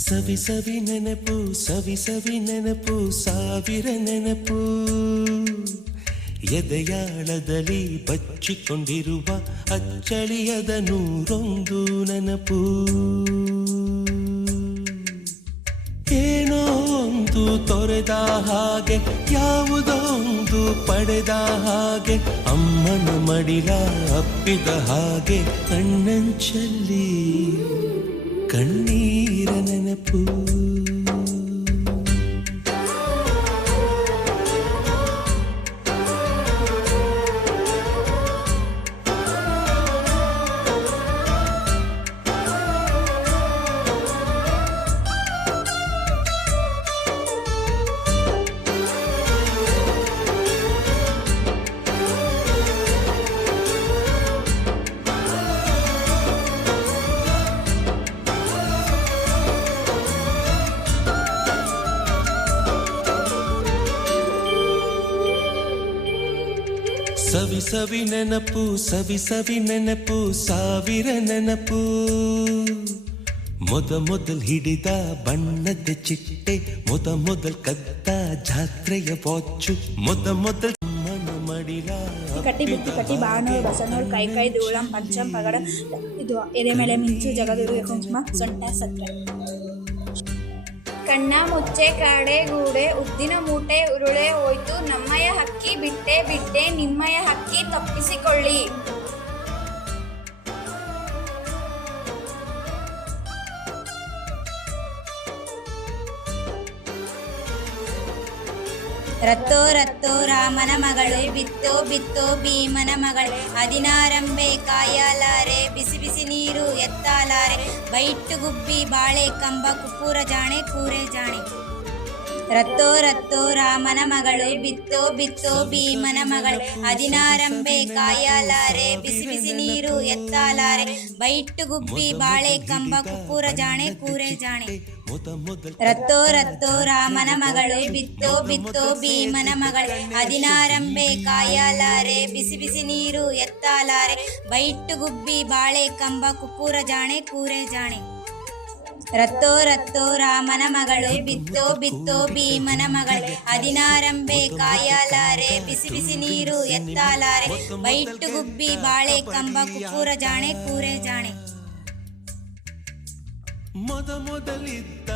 ಸವಿ ಸವಿ ನೆನಪು ಸವಿ ಸವಿ ನೆನಪು ಸಾವಿರ ನೆನಪು ಎದೆಯಾಳದಲ್ಲಿ ಬಚ್ಚಿಕೊಂಡಿರುವ ಅಚ್ಚಳಿಯದ ನೂರೊಂದು ನೆನಪು ಏನೋ ಒಂದು ತೊರೆದ ಹಾಗೆ ಯಾವುದೋ ಒಂದು ಪಡೆದ ಹಾಗೆ ಅಮ್ಮನ ಮಡಿಲ ಅಪ್ಪಿದ ಹಾಗೆ ಕಣ್ಣಂಚಲ್ಲಿ ಕಣ್ಣೀರ ನೆನಪು ಸವಿ ಸವಿ ನೆನಪು ಸವಿ ಸವಿ ನೆನಪು ಸಾವಿರ ನೆನಪು ಮೊದಲ್ ಹಿಡಿದ ಬಣ್ಣದ ಚಿಟ್ಟೆ ಮೊದಲ್ ಕದ್ದ ಜಾತ್ರೆಯ ವಾಚು ಮೊದಲ ಮನ ಮಡಿಲ ಕಟ್ಟಿ ಬಿತ್ತಿ ಕಟ್ಟಿ ಬಾಣೂರು ಬಸನೂರು ಕೈ ಧೂಳಂ ಪಂಚಂ ಪಗಡ ಇದು ಎದೆ ಮೇಲೆ ಮಿಂಚು ಜಗದುಡುಗೆ ಕುಂಕುಮ ಸೊಂಟ ಸಕ್ಕರೆ ಕಣ್ಣ ಮುಚ್ಚೆ ಕಾಡೆ ಗೂಡೆ ಉದ್ದಿನ ಮೂಟೆ ಉರುಳೆ ಹೋಯ್ತು ನಮ್ಮಯ ಹಕ್ಕಿ ಬಿಟ್ಟೆ ನಿಮ್ಮಯ ಹಕ್ಕಿ ತಪ್ಪಿಸಿಕೊಳ್ಳಿ. ರತ್ತೋ ರತ್ತೋ ರಾಮನ ಮಗಳು ಬಿತ್ತೋ ಭೀಮನ ಮಗಳೇ 16 ಕಾಯಲಾರೆ ಬಿಸಿ ನೀರು ಎತ್ತಾಲಾರೆ ಬೈಟ್ಟು ಗುಬ್ಬಿ ಬಾಳೆ ಕಂಬ ಕುಪ್ಪೂರ ಜಾಣೆ ಕೂರೆ ಜಾಣೆ. ರತ್ತೋ ರತ್ತೋ ರಾಮನ ಮಗಳು ಬಿತ್ತೋ ಭೀಮನ ಮಗಳೇ 16 ಕಾಯಲಾರೆ ಬಿಸಿ ನೀರು ಎತ್ತಾಲಾರೆ ಬೈಟ್ಟು ಗುಬ್ಬಿ ಬಾಳೆ ಕಂಬ ಕುಪ್ಪೂರ ಜಾಣೆ ಕೂರೆ ಜಾಣೆ. ರತ್ತೋ ರತ್ತೋ ರಾಮನ ಮಗಳು ಬಿತ್ತೋ ಭೀಮನ ಮಗಳೇ 16 ಕಾಯಲಾರೆ ಬಿಸಿ ನೀರು ಎತ್ತಾಲಾರೆ ಬೈಟ್ಟು ಗುಬ್ಬಿ ಬಾಳೆ ಕಂಬ ಕುಪ್ಪೂರ ಜಾಣೆ ಕೂರೆ ಜಾಣೆ. ರತ್ತೋ ರತ್ತೋ ರಾಮನ ಮಗಳು ಬಿತ್ತೋ ಭೀಮನ ಮಗಳೇ 16 ಕಾಯಲಾರೆ ಬಿಸಿ ನೀರು ಎತ್ತಾಲಾರೆ ಬೈಟ್ಟು ಗುಬ್ಬಿ ಬಾಳೆ ಕಂಬ ಕುಪ್ಪೂರ ಜಾಣೆ ಕೂರೆ ಜಾಣೆ. ಮೊದಲಿದ್ದ